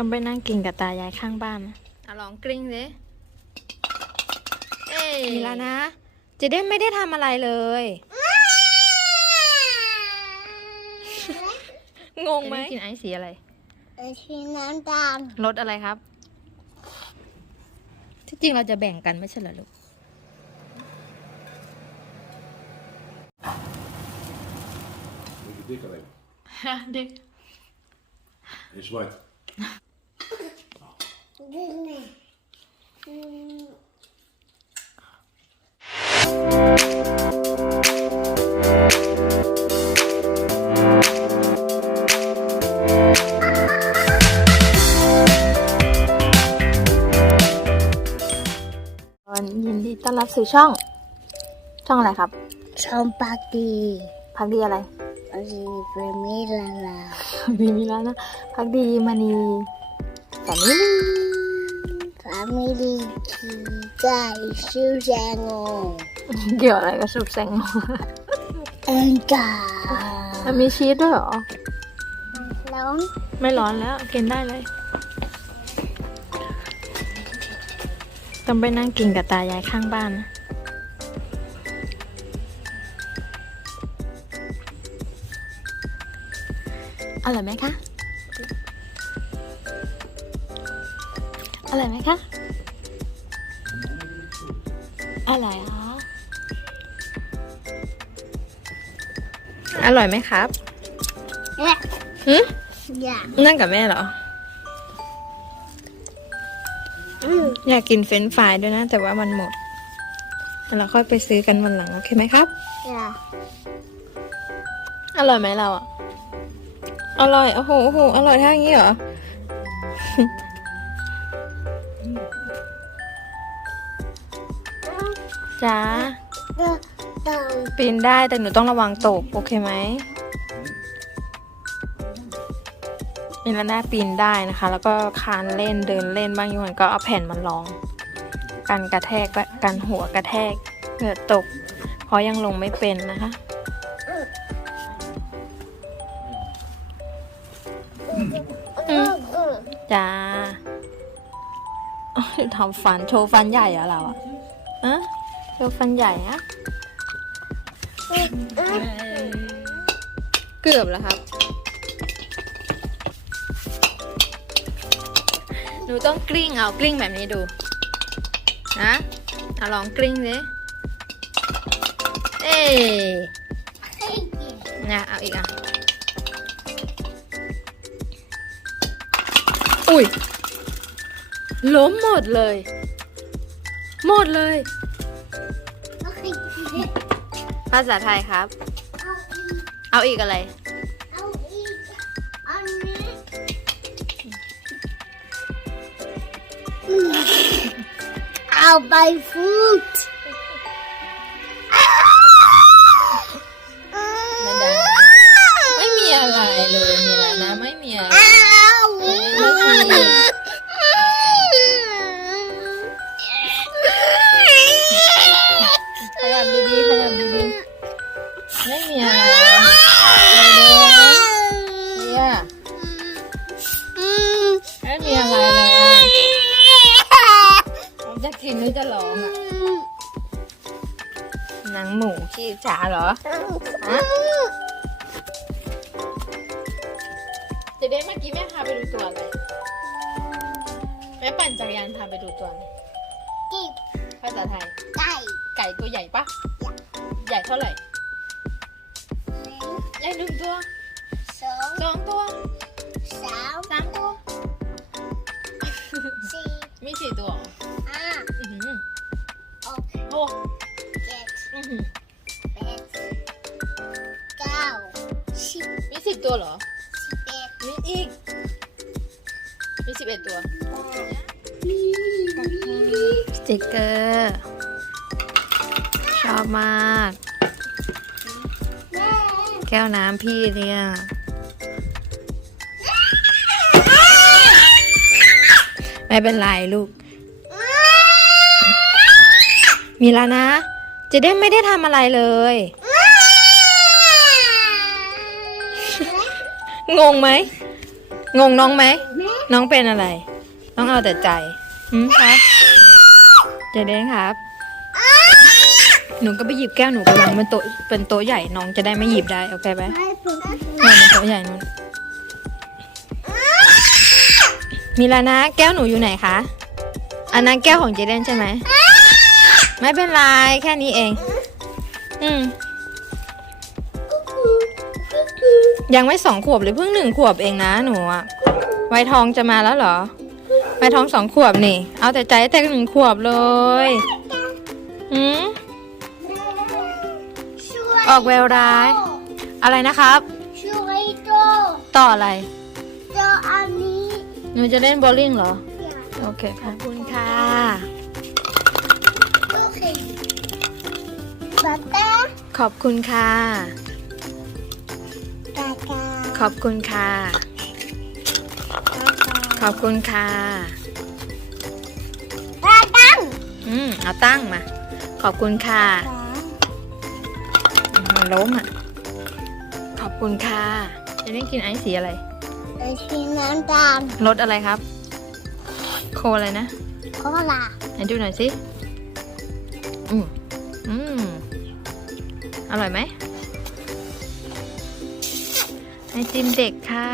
ต้องไปนั่งกินกับตายายข้างบ้านนะอะลองกลิ้งสิเอ้ยมีแล้วนะจะได้ไม่ได้ทำอะไรเลย งงไหมกินไอซ์สีอะไรไอชีน้ำตาลรสอะไรครับ ที่จริงเราจะแบ่งกันไม่ใช่เหรอลูก Moet je dik alleen. เด็ก En zwart. ดึงไง วันยินดีต้อนรับสู่ช่อง ช่องอะไรครับชมปากดีพักดีอะไรปากดีเฟรมิลาลาพักดีมีแล้วนะพักดีมณีแฟมิ ลี่ฟามิลีคีใจชิวแจงโงเกี่ยวอะไรกับสุบแซงเอ็นกามันมีชีสด้วยเหรอแล้วไม่ร้อนแล้วกินได้เลย ต้องไปนั่งกินกับตายายข้างบ้านนะอร่อยไหมคะ อร่อยไหมคะ ร่อยเหรอ อร่อยไหมครับเนี่ยหืมอยากนั่งกับแม่เหรอ อืมอยากกินเฟรนช์ฟรายด้วยนะ แต่ว่ามันหมดแล้วเราค่อยไปซื้อกันวันหลังโอเคไหมครับ อยากอร่อยไหมเราอะ อร่อย โอ้โห โอ้โห อร่อยท่างี้เหรอ จ้าปีนได้แต่หนูต้องระวังตก โอเคไหมมิลาน่าปีนได้นะคะ แล้วก็คานเล่นเดินเล่นบ้างอยู่มันก็เอาแผ่นมันรอง กันกระแทกกันหัวกระแทกเกิดตก เพราะยังลงไม่เป็นนะคะจ้าทำฟันโชว์ฟันใหญ่อะเราอะอะ โชว์ฟันใหญ่อะเกือบแล้วครับ หนูต้องกลิ้งเอากลิ้งแบบนี้ดูนะเอาลองกลิ้งสิเอ้ยนะเอาอีกอะ อุ้ยล้มหมดเลย หมดเลย ภาษาไทยครับ เอาอีกเอาอีกอะไร เอาอีกอันนี้เอาไปฟูดไม่ได้ไม่มีอะไรเลยมีอะไรนะ ไม่มีอะไร เอา ไม่มี หนังหมูขี้จ๋าเหรอฮะเดี๋ยวเมื่อกี้แม่พาไปดูตัวอะไรแม่ปั่นจักรยานพาไปดูตัวอะไรกิบภาษาไทย ไก่ไก่ตัวใหญ่ปะใหญ่เท่าไหร่ใหญ่หนึ่งตัวสองสองตัว อ ชอบมาก แก้วน้ำพี่เนี่ยไม่เป็นไรลูก มีแล้วนะ จะได้ไม่ได้ทำอะไรเลย งงไหม งงน้องไหม น้องเป็นอะไร น้องเอาแต่ใจหืมครับ เจเดนครับ หนูก็ไปหยิบแก้วหนูไปวางบนโตะเป็นโต๊ะใหญ่น้องจะได้ไม่หยิบได้โอเคไหมห้ผมวางบนโต๊ะใหญ่นู่นมีแล้วนะ แก้วหนูอยู่ไหนคะอันนั้นแก้วของเจเดนใช่ไหมไม่เป็นไรแค่นี้เอง อืมยังไม่สองขวบเลยเพิ่งหนึ่งขวบเองนะหนูอะไวทองจะมาแล้วเหรอ ไวทองสองขวบนี่ เอาแต่ใจแต่หนึ่งขวบเลยหืมช่วยออกแววร้าย อะไรนะครับ ช่วยโตต่ออะไร โตอันนี้ หนูจะเล่นโบว์ลิ่งเหรออย่าโอเคขอบคุณค่ะโอเคป๊าป๊าขอบคุณค่ะตาตาขอบคุณค่ะ ขอบคุณค่ะตาตั้งอืมเอาตั้งมา ขอบคุณค่ะมันล้มอะ ขอบคุณค่ะจะได้กินไอซ์สีอะไร ไอชีน้ำตาลรสอะไรครับ โคอะไรนะโคลาไหนดูหน่อยสิ อืมอืมอร่อยไหมไอติมเด็กค่ะ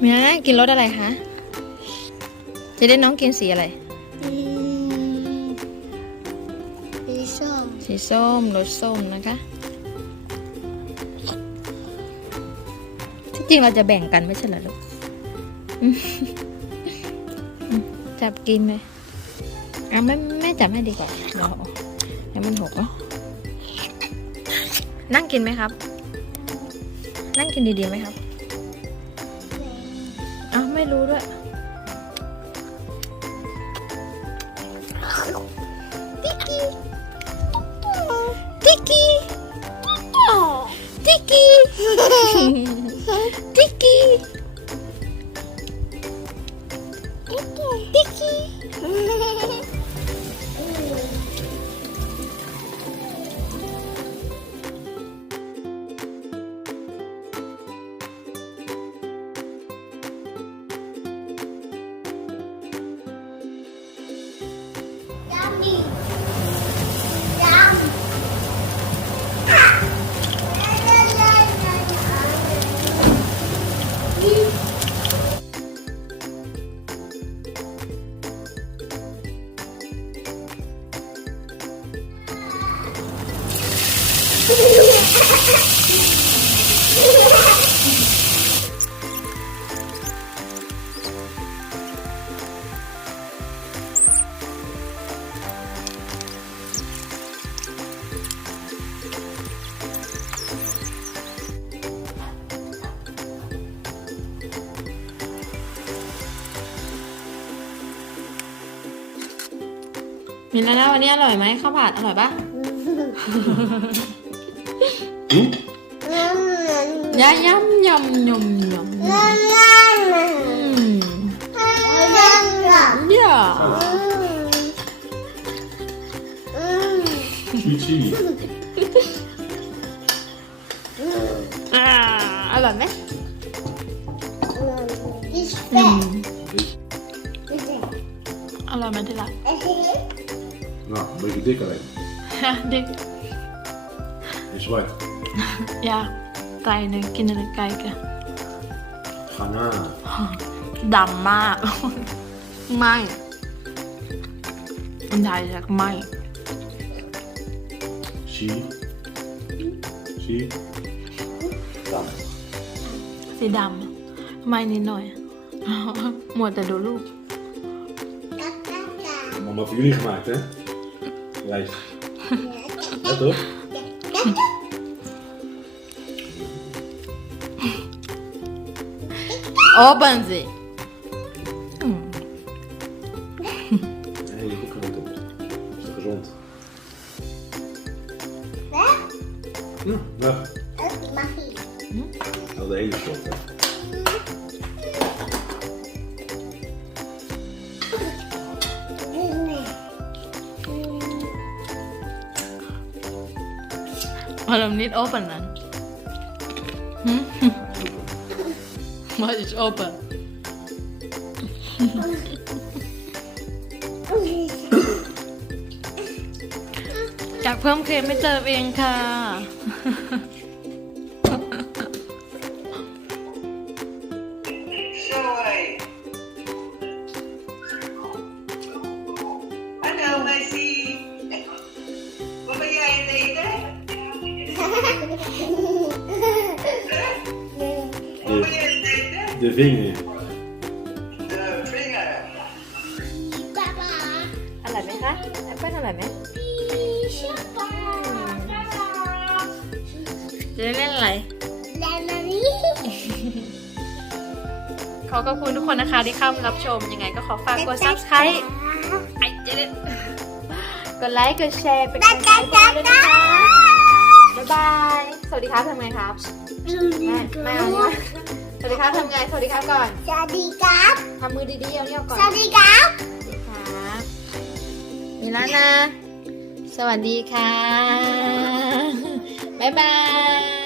เมียกินรสอะไรคะจะได้น้องกินสีอะไรอืมสีส้ม สีส้ม รสส้มนะคะ ที่จริงเราจะแบ่งกันไม่ใช่เหรอลูกอืมอืมจับกินเลยอะไม่ไม่จับให้ดีกว่าเดี๋ยวเดี๋ยวมันหกเนาะนั่งกินไหมครับ นั่งกินดีๆไหมครับอ้าวไม่ รู้ด้วย ติ๊กกี้ ติกกี้ ติกกี้ ติกกี้ติ๊ก Ha ha ha! Yeah. มีแล้วนะวันนี้อร่อยไหมข้าวผัดอร่อยปะ Hmm? ยะยำยำยำยำอืมย่า Sweet chili. อ่าอร่อยไหม This อืม bad. อร่อยไหมที่รัก Nou, een beetje dik alleen. เด็ก Is white. อยากไก่หนึ่งกินอะไรไก่กัน Ghana. ดำมากไม่คนไทยจะไม่ Zie. Zie. Dan. สีดำไม่นิดหน่อยหมดแต่ดูรูป Mama voor jullie gemaakt, hè? Rijst. Ja, toch? โอ้บั อารมณ์นิดโอปันนั้นหืม What is open อยากเพิ่มเ eten? De vinger. De vinger. ป๊าป๊าอร่อยไหมคะแอปเปิ้ลอร่อยไหมชอบป๊าจะได้เล่นอะไรแล้วมานี่ขอขอบคุณทุกคนนะคะที่เข้ามารับชม ยังไงก็ขอฝากกด subscribe ไอเจ๊ดกดไลค์ กดแชร์ เป็นกำลังใจให้พวกเราด้วยนะคะบ๊ายบาย สวัสดีครับทำไงครับไม่ไม่เอาเนี่ยส วัสดีครับทำไงสวัสดีครับก่อนสวัสดีครับทำมือดีๆเอาเนี่ยก่อน สวัสดีครับ สวัสดีครับมีแล้วนะ สวัสดีค่ะบ๊ายบาย